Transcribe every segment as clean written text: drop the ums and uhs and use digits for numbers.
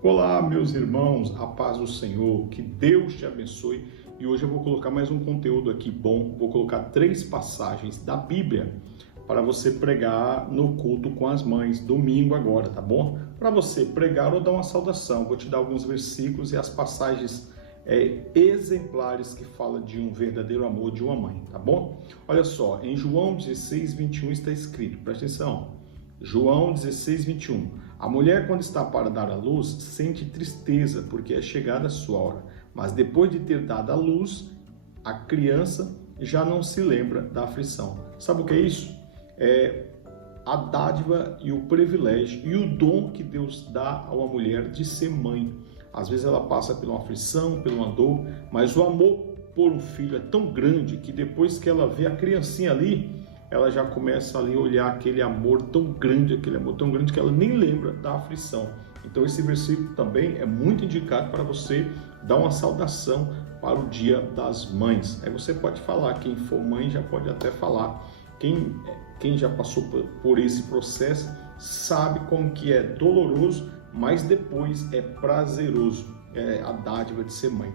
Olá, meus irmãos, a paz do Senhor, que Deus te abençoe. E hoje eu vou colocar mais um conteúdo aqui bom. Vou colocar 3 passagens da Bíblia para você pregar no culto com as mães, domingo agora, tá bom? Para você pregar ou dar uma saudação, vou te dar alguns versículos e as passagens exemplares que falam de um verdadeiro amor de uma mãe, tá bom? Olha só, em João 16, 21 está escrito, presta atenção. João 16, 21. A mulher, quando está para dar à luz, sente tristeza, porque é chegada a sua hora. Mas depois de ter dado à luz, a criança já não se lembra da aflição. Sabe o que é isso? É a dádiva e o privilégio e o dom que Deus dá a uma mulher de ser mãe. Às vezes ela passa por uma aflição, por uma dor, mas o amor por um filho é tão grande que depois que ela vê a criancinha ali, ela já começa ali a olhar aquele amor tão grande que ela nem lembra da aflição. Então esse versículo também é muito indicado para você dar uma saudação para o Dia das Mães. Aí você pode falar, quem for mãe já pode até falar. Quem já passou por esse processo sabe como que é doloroso, mas depois é prazeroso, a dádiva de ser mãe.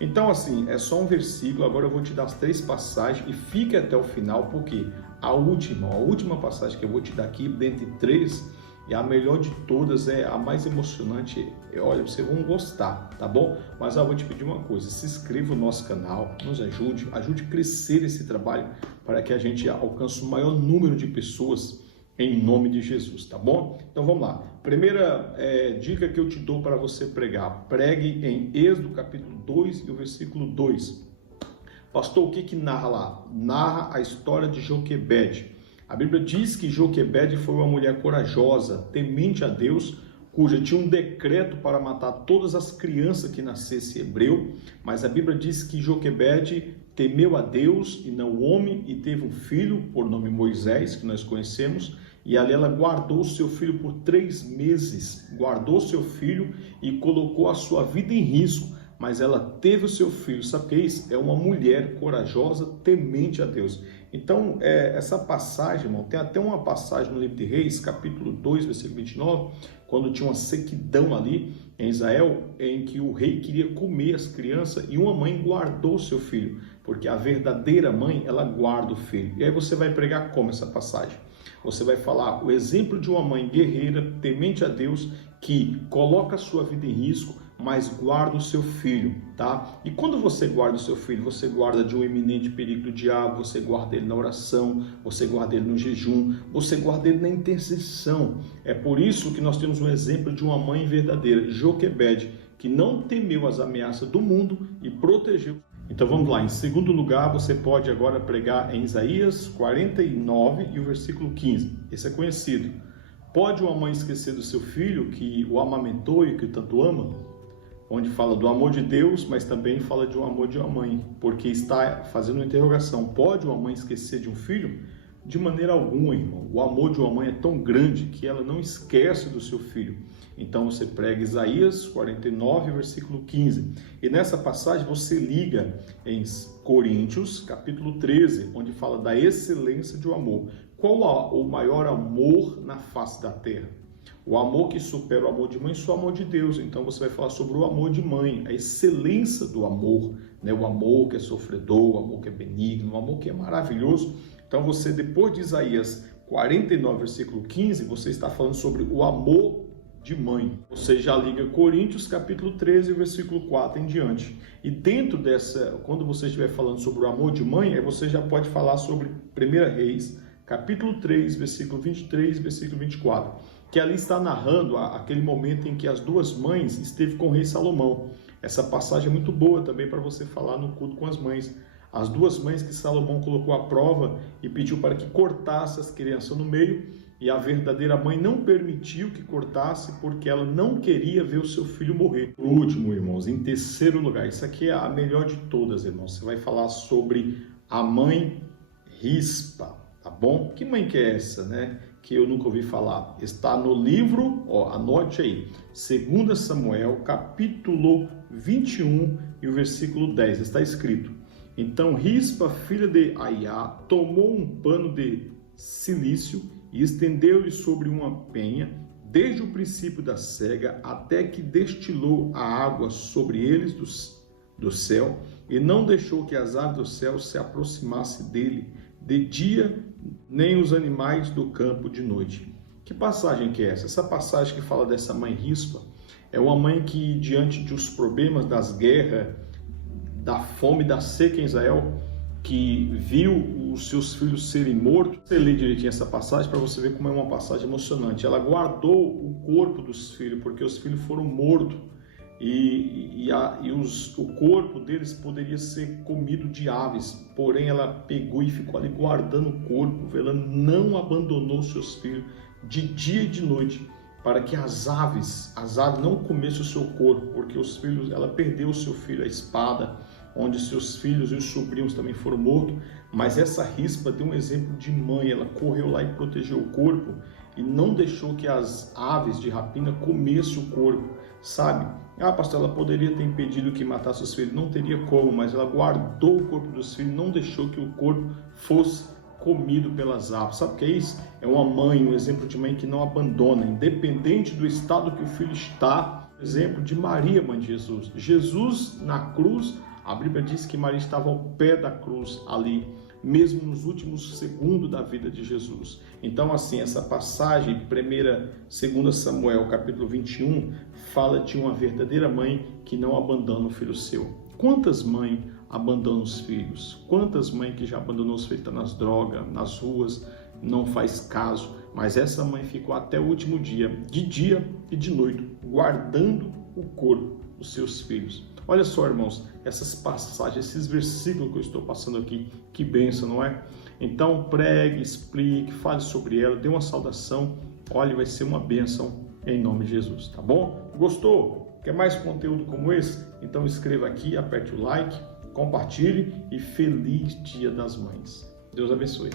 Então assim, é só um versículo, agora eu vou te dar as 3 passagens e fique até o final, porque a última passagem que eu vou te dar aqui, dentre 3, e a melhor de todas, é a mais emocionante. Olha, vocês vão gostar, tá bom? Mas eu vou te pedir uma coisa, se inscreva no nosso canal, nos ajude a crescer esse trabalho, para que a gente alcance o maior número de pessoas, em nome de Jesus, tá bom? Então vamos lá. Primeira dica que eu te dou para você pregar. Pregue em Êxodo capítulo 2 e o versículo 2. Pastor, o que narra lá? Narra a história de Joquebede. A Bíblia diz que Joquebede foi uma mulher corajosa, temente a Deus, cuja tinha um decreto para matar todas as crianças que nascessem hebreu, mas a Bíblia diz que Joquebede temeu a Deus e não o homem e teve um filho, por nome Moisés, que nós conhecemos, e ali ela guardou o seu filho por 3 meses, guardou seu filho e colocou a sua vida em risco, mas ela teve o seu filho. Sabe o que é isso? É uma mulher corajosa, temente a Deus. Então, essa passagem, irmão, tem até uma passagem no livro de Reis, capítulo 2, versículo 29, quando tinha uma sequidão ali em Israel, em que o rei queria comer as crianças e uma mãe guardou seu filho, porque a verdadeira mãe, ela guarda o filho. E aí você vai pregar como essa passagem? Você vai falar o exemplo de uma mãe guerreira, temente a Deus, que coloca a sua vida em risco, mas guarda o seu filho, tá? E quando você guarda o seu filho, você guarda de um iminente perigo do diabo, você guarda ele na oração, você guarda ele no jejum, você guarda ele na intercessão. É por isso que nós temos um exemplo de uma mãe verdadeira, Joquebede, que não temeu as ameaças do mundo e protegeu. Então vamos lá, em segundo lugar, você pode agora pregar em Isaías 49 e o versículo 15. Esse é conhecido. Pode uma mãe esquecer do seu filho que o amamentou e que tanto ama? Onde fala do amor de Deus, mas também fala de um amor de uma mãe, porque está fazendo uma interrogação. Pode uma mãe esquecer de um filho? De maneira alguma, irmão. O amor de uma mãe é tão grande que ela não esquece do seu filho. Então você prega Isaías 49, versículo 15. E nessa passagem você liga em Coríntios, capítulo 13, onde fala da excelência de um amor. Qual o maior amor na face da terra? O amor que supera o amor de mãe, só o amor de Deus. Então você vai falar sobre o amor de mãe, a excelência do amor, né? O amor que é sofredor, o amor que é benigno, o amor que é maravilhoso. Então você, depois de Isaías 49, versículo 15, você está falando sobre o amor de mãe. Você já liga Coríntios, capítulo 13, versículo 4 em diante. E dentro dessa, quando você estiver falando sobre o amor de mãe, aí você já pode falar sobre 1 Reis, capítulo 3, versículo 23, versículo 24, que ali está narrando aquele momento em que as 2 mães esteve com o rei Salomão. Essa passagem é muito boa também para você falar no culto com as mães. As 2 mães que Salomão colocou à prova e pediu para que cortasse as crianças no meio, e a verdadeira mãe não permitiu que cortasse, porque ela não queria ver o seu filho morrer. Por último, irmãos, em terceiro lugar, isso aqui é a melhor de todas, irmãos. Você vai falar sobre a mãe Rispa, tá bom? Que mãe que é essa, né? Que eu nunca ouvi falar. Está no livro, anote aí, 2 Samuel, capítulo 21 e o versículo 10. Está escrito: então Rispa, filha de Aiá, tomou um pano de cilício e estendeu-lhe sobre uma penha, desde o princípio da cega até que destilou a água sobre eles do céu, e não deixou que as aves do céu se aproximassem dele de dia, nem os animais do campo de noite. Que passagem que é essa? Essa passagem que fala dessa mãe Rispa é uma mãe que, diante dos problemas das guerras, da fome, da seca em Israel, que viu os seus filhos serem mortos. Você lê direitinho essa passagem para você ver como é uma passagem emocionante. Ela guardou o corpo dos filhos, porque os filhos foram mortos o corpo deles poderia ser comido de aves, porém ela pegou e ficou ali guardando o corpo. Ela não abandonou seus filhos de dia e de noite, para que as aves não comessem o seu corpo, porque os filhos, ela perdeu o seu filho à espada, onde seus filhos e os sobrinhos também foram mortos. Mas essa Rispa deu um exemplo de mãe. Ela correu lá e protegeu o corpo e não deixou que as aves de rapina comessem o corpo, sabe? Pastor, ela poderia ter impedido que matasse os filhos, não teria como, mas ela guardou o corpo dos filhos, não deixou que o corpo fosse comido pelas aves. Sabe o que é isso? É uma mãe, um exemplo de mãe que não abandona, independente do estado que o filho está. Exemplo de Maria, mãe de Jesus. Jesus na cruz, a Bíblia diz que Maria estava ao pé da cruz ali, mesmo nos últimos segundos da vida de Jesus. Então, assim, essa passagem, 2 Samuel, capítulo 21, fala de uma verdadeira mãe que não abandona o filho seu. Quantas mães abandonam os filhos? Quantas mães que já abandonou os filhos, estão nas drogas, nas ruas, não faz caso? Mas essa mãe ficou até o último dia e de noite, guardando o corpo dos seus filhos. Olha só, irmãos, essas passagens, esses versículos que eu estou passando aqui, que bênção, não é? Então, pregue, explique, fale sobre ela, dê uma saudação. Olha, vai ser uma bênção em nome de Jesus, tá bom? Gostou? Quer mais conteúdo como esse? Então escreva aqui, aperte o like, compartilhe e feliz Dia das Mães. Deus abençoe.